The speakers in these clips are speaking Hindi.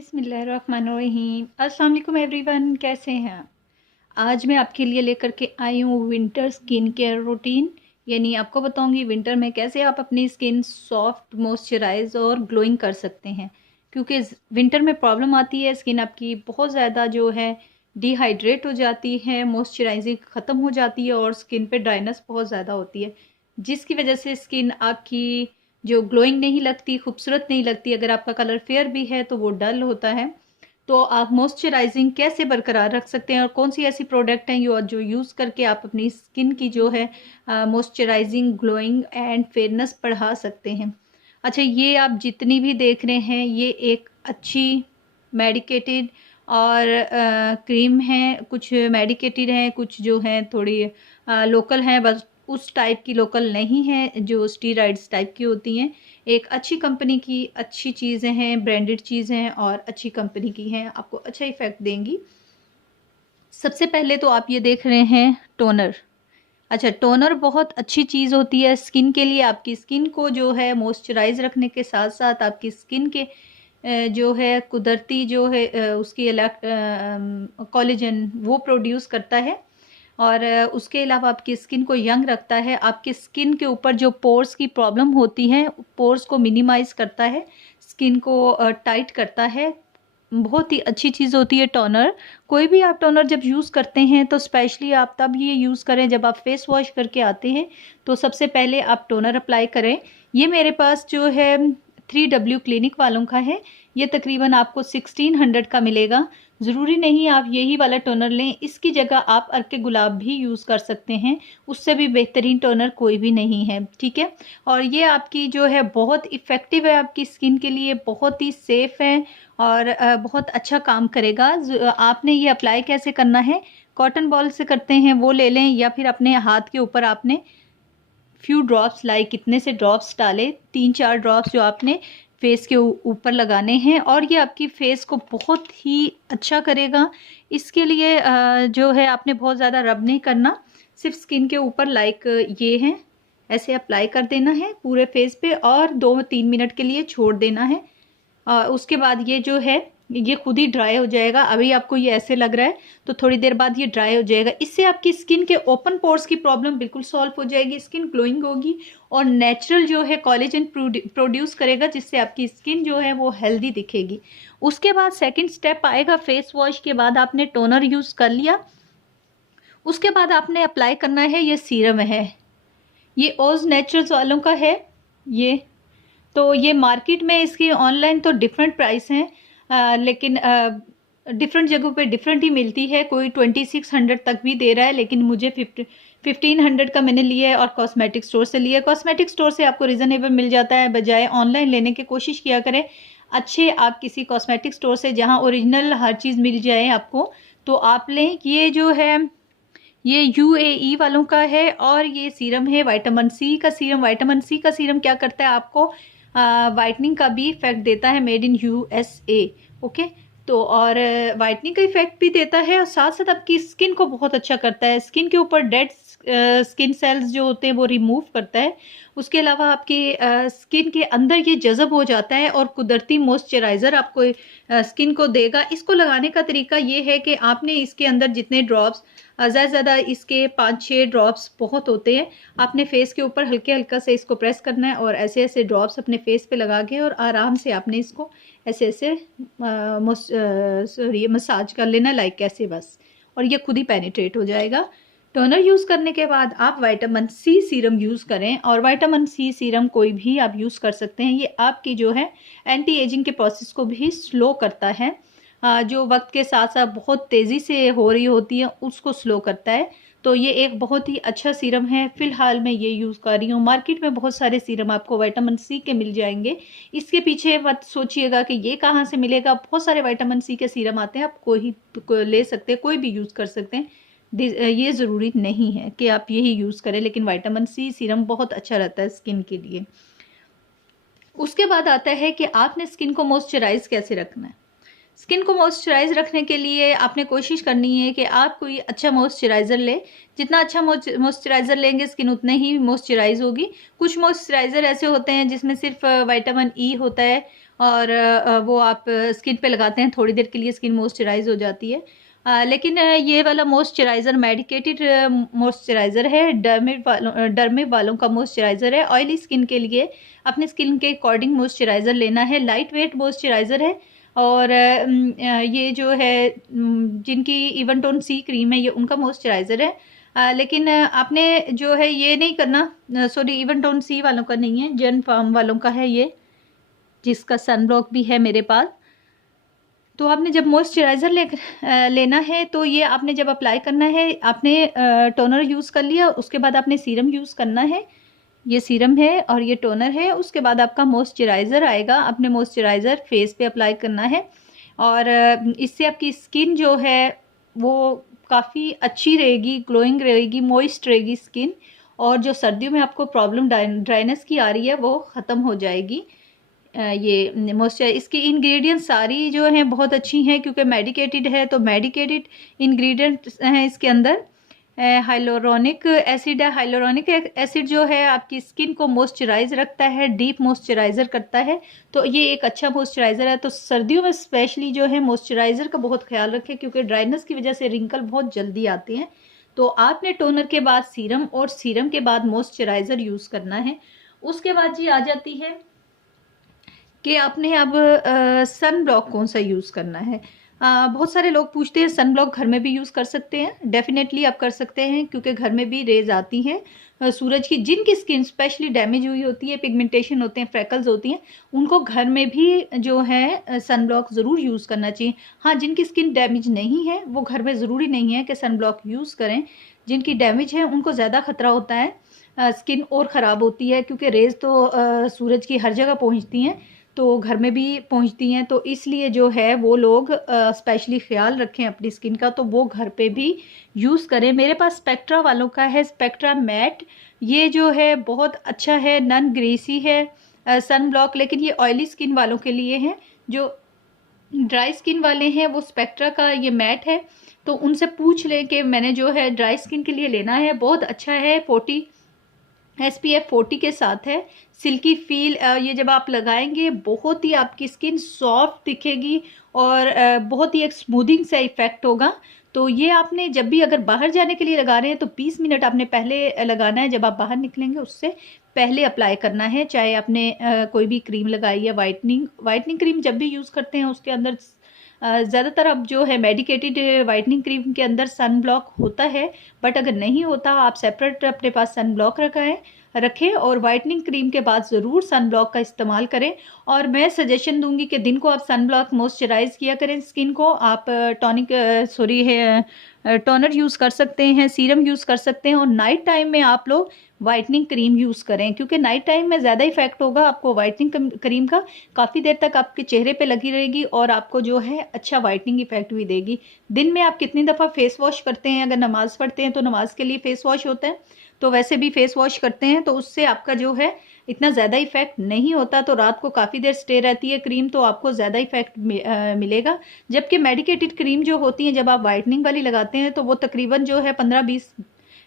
बिस्मिल्लाहिर्रहमानिर्रहीम। अस्सलाम वालेकुम एवरीवन, कैसे हैं आप? आज मैं आपके लिए लेकर के आई हूँ विंटर स्किन केयर रूटीन। यानी आपको बताऊंगी विंटर में कैसे आप अपनी स्किन सॉफ्ट, मॉइस्चराइज और ग्लोइंग कर सकते हैं। क्योंकि विंटर में प्रॉब्लम आती है, स्किन आपकी बहुत ज़्यादा जो है डिहाइड्रेट हो जाती है, मॉइस्चराइजिंग ख़त्म हो जाती है और स्किन पे ड्राइनेस बहुत ज़्यादा होती है, जिसकी वजह से स्किन आपकी जो ग्लोइंग नहीं लगती, खूबसूरत नहीं लगती। अगर आपका कलर फेयर भी है तो वो डल होता है। तो आप मॉइस्चराइजिंग कैसे बरकरार रख सकते हैं और कौन सी ऐसी प्रोडक्ट हैं जो यूज़ करके आप अपनी स्किन की जो है मॉइस्चराइजिंग, ग्लोइंग एंड फेयरनेस बढ़ा सकते हैं। अच्छा, ये आप जितनी भी देख रहे हैं ये एक अच्छी मेडिकेटेड और क्रीम है। कुछ मेडिकेटेड हैं, कुछ जो हैं थोड़ी लोकल हैं, बस उस टाइप की लोकल नहीं है जो स्टीरॉइड्स टाइप की होती हैं। एक अच्छी कंपनी की अच्छी चीज़ें हैं, ब्रांडेड चीज़ें हैं और अच्छी कंपनी की हैं, आपको अच्छा इफ़ेक्ट देंगी। सबसे पहले तो आप ये देख रहे हैं टोनर। अच्छा, टोनर बहुत अच्छी चीज़ होती है स्किन के लिए। आपकी स्किन को जो है मॉइस्चराइज रखने के साथ साथ आपकी स्किन के जो है कुदरती जो है उसकी कोलेजन वो प्रोड्यूस करता है। और उसके अलावा आपकी स्किन को यंग रखता है। आपकी स्किन के ऊपर जो पोर्स की प्रॉब्लम होती है, पोर्स को मिनिमाइज करता है, स्किन को टाइट करता है। बहुत ही अच्छी चीज़ होती है टोनर। कोई भी आप टोनर जब यूज़ करते हैं तो स्पेशली आप तब ये यूज़ करें जब आप फेस वॉश करके आते हैं, तो सबसे पहले आप टोनर अप्लाई करें। ये मेरे पास जो है 3W क्लिनिक वालों का है। ये तकरीबन आपको 1600 का मिलेगा। ज़रूरी नहीं आप यही वाला टोनर लें, इसकी जगह आप अर्के गुलाब भी यूज़ कर सकते हैं। उससे भी बेहतरीन टोनर कोई भी नहीं है, ठीक है। और ये आपकी जो है बहुत इफ़ेक्टिव है, आपकी स्किन के लिए बहुत ही सेफ़ है और बहुत अच्छा काम करेगा। आपने ये अप्लाई कैसे करना है, कॉटन बॉल से करते हैं वो ले लें, या फिर अपने हाथ के ऊपर आपने फ्यू ड्रॉप्स कितने से ड्रॉप्स डालें, 3-4 ड्रॉप्स जो आपने फेस के ऊपर लगाने हैं और ये आपकी फेस को बहुत ही अच्छा करेगा। इसके लिए जो है आपने बहुत ज़्यादा रब नहीं करना, सिर्फ स्किन के ऊपर ये है ऐसे अप्लाई कर देना है पूरे फेस पे और 2-3 मिनट के लिए छोड़ देना है। उसके बाद ये जो है ये खुद ही ड्राई हो जाएगा। अभी आपको ये ऐसे लग रहा है तो थोड़ी देर बाद ये ड्राई हो जाएगा। इससे आपकी स्किन के ओपन पोर्स की प्रॉब्लम बिल्कुल सॉल्व हो जाएगी, स्किन ग्लोइंग होगी और नेचुरल जो है कोलेजन प्रोड्यूस करेगा, जिससे आपकी स्किन जो है वो हेल्दी दिखेगी। उसके बाद सेकंड स्टेप आएगा, फेस वॉश के बाद आपने टोनर यूज़ कर लिया, उसके बाद आपने अप्लाई करना है ये सीरम है। ये ओज नेचुरल्स वालों का है। ये तो ये मार्केट में इसकी ऑनलाइन तो डिफरेंट प्राइस हैं, लेकिन डिफरेंट जगहों पे डिफरेंट ही मिलती है। कोई 2600 तक भी दे रहा है, लेकिन मुझे 1500 का मैंने लिया है और कॉस्मेटिक स्टोर से लिया है। कॉस्मेटिक स्टोर से आपको रिजनेबल मिल जाता है, बजाय ऑनलाइन लेने की कोशिश किया करें अच्छे आप किसी कॉस्मेटिक स्टोर से जहां ओरिजिनल हर चीज़ मिल जाए आपको, तो आप लें। ये जो है ये यूएई वालों का है और ये सीरम है विटामिन सी का सीरम। विटामिन सी का सीरम क्या करता है, आपको वाइटनिंग का भी इफेक्ट देता है, मेड इन यूएसए। ओके, तो और वाइटनिंग का इफेक्ट भी देता है और साथ साथ आपकी स्किन को बहुत अच्छा करता है। स्किन के ऊपर डेड स्किन सेल्स जो होते हैं वो रिमूव करता है। उसके अलावा आपकी स्किन के अंदर ये जज़ब हो जाता है और कुदरती मॉइस्चराइज़र आपको स्किन को देगा। इसको लगाने का तरीका ये है कि आपने इसके अंदर जितने ड्रॉप्स, ज़्यादा से ज़्यादा इसके 5-6 ड्रॉप्स बहुत होते हैं, आपने फेस के ऊपर हल्के हल्का से इसको प्रेस करना है और ऐसे ऐसे ड्रॉप्स अपने फेस पे लगा के और आराम से आपने इसको ऐसे ऐसे मसाज कर लेना, लाइक ऐसे बस, और ये खुद ही पेनिट्रेट हो जाएगा। टोनर यूज़ करने के बाद आप विटामिन सी सीरम यूज़ करें, और विटामिन सी सीरम कोई भी आप यूज़ कर सकते हैं। ये आपकी जो है एंटी एजिंग के प्रोसेस को भी स्लो करता है, जो वक्त के साथ साथ बहुत तेज़ी से हो रही होती है उसको स्लो करता है। तो ये एक बहुत ही अच्छा सीरम है। फ़िलहाल मैं ये यूज़ कर रही हूँ। मार्केट में बहुत सारे सीरम आपको विटामिन सी के मिल जाएंगे, इसके पीछे मत सोचिएगा कि ये कहाँ से मिलेगा। बहुत सारे विटामिन सी के सीरम आते हैं, आप कोई ले सकते हैं, कोई भी यूज़ कर सकते हैं। ये ज़रूरी नहीं है कि आप यही यूज़ करें, लेकिन विटामिन सी सीरम बहुत अच्छा रहता है स्किन के लिए। उसके बाद आता है कि आपने स्किन को मॉइस्चराइज कैसे रखना है। स्किन को मॉइस्चराइज रखने के लिए आपने कोशिश करनी है कि आप कोई अच्छा मॉइस्चराइज़र ले। जितना अच्छा मॉइस्चराइज़र लेंगे स्किन उतने ही मॉइस्चराइज होगी। कुछ मॉइस्चराइज़र ऐसे होते हैं जिसमें सिर्फ विटामिन ई होता है और वो आप स्किन पे लगाते हैं, थोड़ी देर के लिए स्किन मॉइस्चराइज हो जाती है। लेकिन ये वाला मॉइस्चराइज़र मेडिकेटेड मॉइस्चराइज़र है, डर्मे वालों का मॉइस्चराइज़र है। ऑयली स्किन के लिए अपने स्किन के अकॉर्डिंग मॉइस्चराइज़र लेना है। लाइट वेट मॉइस्चराइज़र है। और ये जो है जिनकी इवन टोन सी क्रीम है, ये उनका मॉइस्चराइज़र है। लेकिन आपने जो है ये नहीं करना, सॉरी इवन टोन सी वालों का नहीं है, जन फार्म वालों का है ये, जिसका सन ब्लॉक भी है मेरे पास। तो आपने जब मॉइस्चराइज़र लेना है तो ये आपने जब अप्लाई करना है, आपने टोनर यूज़ कर लिया, उसके बाद आपने सीरम यूज़ करना है। ये सीरम है और ये टोनर है। उसके बाद आपका मॉइस्चराइज़र आएगा, अपने मॉइस्चराइज़र फेस पे अप्लाई करना है। और इससे आपकी स्किन जो है वो काफ़ी अच्छी रहेगी, ग्लोइंग रहेगी, मॉइस्ट रहेगी स्किन। और जो सर्दियों में आपको प्रॉब्लम ड्राइनेस की आ रही है वो ख़त्म हो जाएगी। ये मॉइस्चर, इसकी इंग्रेडिएंट्स सारी जो हैं बहुत अच्छी हैं, क्योंकि मेडिकेटेड है, तो मेडिकेटेड इंग्रेडिएंट्स हैं इसके अंदर। हाइलोरोनिक एसिड है। हाइलोरोनिक एसिड जो है आपकी स्किन को मॉइस्चराइज रखता है, डीप मॉइस्चराइज़र करता है। तो ये एक अच्छा मॉइस्चराइज़र है। तो सर्दियों में स्पेशली जो है मॉइस्चराइज़र का बहुत ख्याल रखें, क्योंकि ड्राइनेस की वजह से रिंकल बहुत जल्दी आते हैं। तो आपने टोनर के बाद सीरम और सीरम के बाद मॉइस्चराइज़र यूज़ करना है। उसके बाद जी आ जाती है कि आपने अब सन ब्लॉक कौन सा यूज़ करना है। बहुत सारे लोग पूछते हैं सन ब्लॉक घर में भी यूज़ कर सकते हैं। डेफिनेटली आप कर सकते हैं, क्योंकि घर में भी रेज आती हैं सूरज की। जिनकी स्किन स्पेशली डैमेज हुई होती है, पिगमेंटेशन होते हैं, फ्रैकल्स होती हैं, उनको घर में भी जो है सन ब्लॉक ज़रूर यूज़ करना चाहिए। हाँ, जिनकी स्किन डैमेज नहीं है वो घर में ज़रूरी नहीं है कि सन ब्लॉक यूज़ करें। जिनकी डैमेज है उनको ज़्यादा खतरा होता है, स्किन और ख़राब होती है, क्योंकि रेज़ तो सूरज की हर जगह पहुँचती हैं, तो घर में भी पहुंचती हैं। तो इसलिए जो है वो लोग स्पेशली ख्याल रखें अपनी स्किन का, तो वो घर पे भी यूज़ करें। मेरे पास स्पेक्ट्रा वालों का है, स्पेक्ट्रा मैट। ये जो है बहुत अच्छा है, नॉन ग्रीसी है सन ब्लॉक। लेकिन ये ऑयली स्किन वालों के लिए है। जो ड्राई स्किन वाले हैं वो स्पेक्ट्रा का ये मैट है, तो उनसे पूछ लें कि मैंने जो है ड्राई स्किन के लिए लेना है। बहुत अच्छा है, 40 SPF 40 के साथ है। सिल्की फील, ये जब आप लगाएंगे बहुत ही आपकी स्किन सॉफ्ट दिखेगी और बहुत ही एक स्मूथिंग सा इफेक्ट होगा। तो ये आपने जब भी अगर बाहर जाने के लिए लगा रहे हैं तो 20 मिनट आपने पहले लगाना है। जब आप बाहर निकलेंगे उससे पहले अप्लाई करना है। चाहे आपने कोई भी क्रीम लगाई है, वाइटनिंग क्रीम जब भी यूज़ करते हैं उसके अंदर ज़्यादातर अब जो है मेडिकेटेड वाइटनिंग क्रीम के अंदर सन ब्लॉक होता है। बट अगर नहीं होता, आप सेपरेट अपने पास सन ब्लॉक रखें और वाइटनिंग क्रीम के बाद ज़रूर सन ब्लॉक का इस्तेमाल करें। और मैं सजेशन दूंगी कि दिन को आप सन ब्लॉक मॉइस्चराइज किया करें स्किन को। आप टोनर यूज़ कर सकते हैं, सीरम यूज़ कर सकते हैं, और नाइट टाइम में आप लोग वाइटनिंग क्रीम यूज़ करें, क्योंकि नाइट टाइम में ज़्यादा इफेक्ट होगा आपको वाइटनिंग क्रीम का। काफ़ी देर तक आपके चेहरे पे लगी रहेगी और आपको जो है अच्छा वाइटनिंग इफेक्ट भी देगी। दिन में आप कितनी दफ़ा फेस वॉश करते हैं? अगर नमाज़ पढ़ते हैं तो नमाज के लिए फेस वॉश होता है, तो वैसे भी फेस वॉश करते हैं, तो उससे आपका जो है इतना ज़्यादा इफेक्ट नहीं होता। तो रात को काफ़ी देर स्टे रहती है क्रीम, तो आपको ज़्यादा इफेक्ट मिलेगा। जबकि मेडिकेटेड क्रीम जो होती हैं, जब आप वाइटनिंग वाली लगाते हैं तो वो तकरीबन जो है 15-20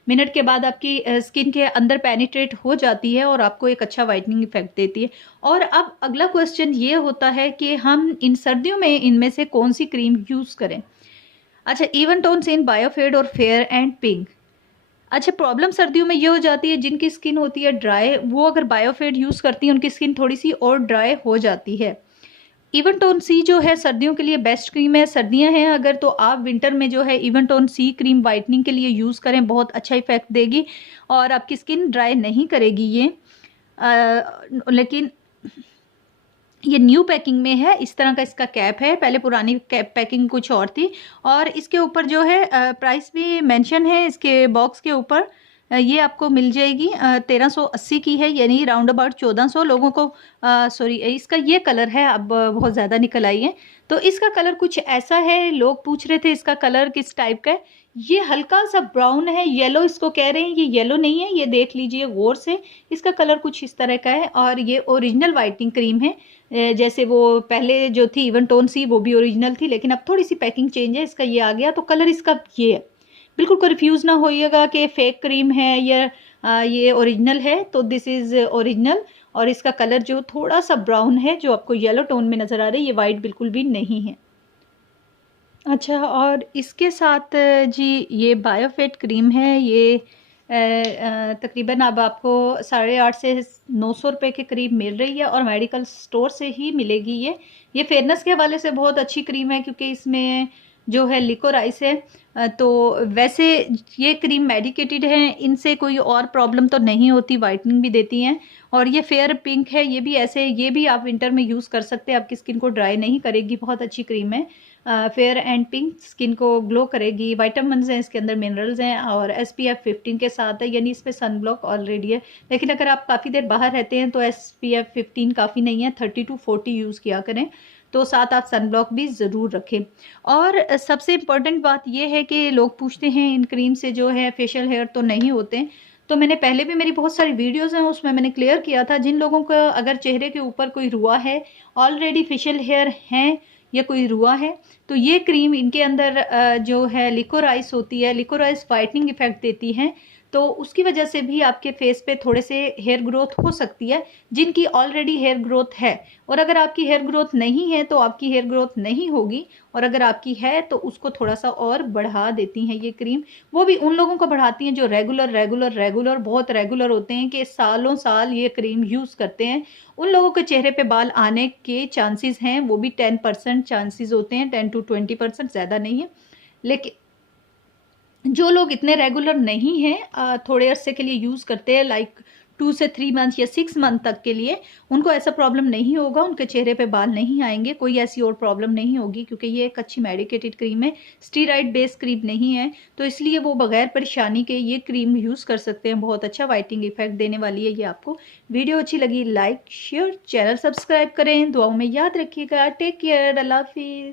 मिनट के बाद आपकी स्किन के अंदर पेनिट्रेट हो जाती है और आपको एक अच्छा वाइटनिंग इफेक्ट देती है। और अब अगला क्वेश्चन ये होता है कि हम इन सर्दियों में इनमें से कौन सी क्रीम यूज़ करें। अच्छा, इवन टोन इन बायोफेड और फेयर एंड पिंक। अच्छा, प्रॉब्लम सर्दियों में ये हो जाती है, जिनकी स्किन होती है ड्राई, वो अगर बायोफेड यूज़ करती हैं उनकी स्किन थोड़ी सी और ड्राई हो जाती है। इवन टोन सी जो है सर्दियों के लिए बेस्ट क्रीम है। सर्दियां हैं अगर, तो आप विंटर में जो है इवन टोन सी क्रीम वाइटनिंग के लिए यूज़ करें, बहुत अच्छा इफेक्ट देगी और आपकी स्किन ड्राई नहीं करेगी ये। लेकिन ये न्यू पैकिंग में है, इस तरह का इसका कैप है। पहले पुरानी कैप पैकिंग कुछ और थी। और इसके ऊपर जो है प्राइस भी मेंशन है इसके बॉक्स के ऊपर। ये आपको मिल जाएगी 1380 की है, यानी राउंड अबाउट 1400 लोगों को। सॉरी, इसका ये कलर है, अब बहुत ज़्यादा निकल आई है। तो इसका कलर कुछ ऐसा है, लोग पूछ रहे थे इसका कलर किस टाइप का है। ये हल्का सा ब्राउन है, येलो इसको कह रहे हैं। ये येलो नहीं है, ये देख लीजिए गौर से। इसका कलर कुछ इस तरह का है और ये ओरिजिनल वाइटनिंग क्रीम है। जैसे वो पहले जो थी इवन टोन सी, वो भी ओरिजिनल थी, लेकिन अब थोड़ी सी पैकिंग चेंज है, इसका ये आ गया। तो कलर इसका ये है, बिल्कुल कन्फ्यूज़ ना होइएगा कि फेक क्रीम है या ये ओरिजिनल है। तो दिस इज़ ओरिजिनल। और इसका कलर जो थोड़ा सा ब्राउन है, जो आपको येलो टोन में नज़र आ रहा है, ये वाइट बिल्कुल भी नहीं है। अच्छा, और इसके साथ जी ये बायोफिट क्रीम है, ये तकरीबन अब आपको 850 से 900 रुपये के करीब मिल रही है और मेडिकल स्टोर से ही मिलेगी। ये फेयरनेस के हवाले से बहुत अच्छी क्रीम है, क्योंकि इसमें जो है लिकोराइस है। तो वैसे ये क्रीम मेडिकेटेड है, इनसे कोई और प्रॉब्लम तो नहीं होती, वाइटनिंग भी देती हैं। और ये फेयर पिंक है, ये भी ऐसे, ये भी आप विंटर में यूज़ कर सकते हैं, आपकी स्किन को ड्राई नहीं करेगी, बहुत अच्छी क्रीम है। फेयर एंड पिंक, स्किन को ग्लो करेगी, विटामिन्स हैं इसके अंदर, मिनरल्स हैं, और SPF 15 के साथ है, यानी इसमें सन ब्लॉक ऑलरेडी है। लेकिन अगर आप काफ़ी देर बाहर रहते हैं तो SPF 15 काफ़ी नहीं है, 30 to 40 यूज़ किया करें। तो साथ आप सन ब्लॉक भी ज़रूर रखें। और सबसे इम्पॉर्टेंट बात यह है कि लोग पूछते हैं इन क्रीम से जो है फेशियल हेयर तो नहीं होते। तो मैंने पहले भी, मेरी बहुत सारी वीडियोज़ हैं उसमें मैंने क्लियर किया था, जिन लोगों का अगर चेहरे के ऊपर कोई रुआ है, ऑलरेडी फेशियल हेयर हैं या कोई रुआ है, तो ये क्रीम, इनके अंदर जो है लिकोराइस होती है, लिकोराइस वाइटनिंग इफेक्ट देती है। तो उसकी वजह से भी आपके फेस पे थोड़े से हेयर ग्रोथ हो सकती है, जिनकी ऑलरेडी हेयर ग्रोथ है। और अगर आपकी हेयर ग्रोथ नहीं है तो आपकी हेयर ग्रोथ नहीं होगी, और अगर आपकी है तो उसको थोड़ा सा और बढ़ा देती हैं ये क्रीम। वो भी उन लोगों को बढ़ाती हैं जो रेगुलर बहुत रेगुलर होते हैं, कि सालों साल ये क्रीम यूज़ करते हैं। उन लोगों के चेहरे पे बाल आने के चांसेस हैं, वो भी 10% चांसेस होते हैं, 10 to 20%, ज़्यादा नहीं है। लेकिन जो लोग इतने रेगुलर नहीं हैं, थोड़े अरसे के लिए यूज़ करते हैं, लाइक 2 से 3 मंथ या 6 मंथ तक के लिए, उनको ऐसा प्रॉब्लम नहीं होगा, उनके चेहरे पे बाल नहीं आएंगे, कोई ऐसी और प्रॉब्लम नहीं होगी, क्योंकि ये एक अच्छी मेडिकेटेड क्रीम है, स्टीरॉइड बेस्ड क्रीम नहीं है। तो इसलिए वो बगैर परेशानी के ये क्रीम यूज़ कर सकते हैं, बहुत अच्छा वाइटनिंग इफेक्ट देने वाली है ये आपको। वीडियो अच्छी लगी लाइक शेयर, चैनल सब्सक्राइब करें, दुआओं में याद रखिएगा। टेक केयर, अल्लाह हाफिज़।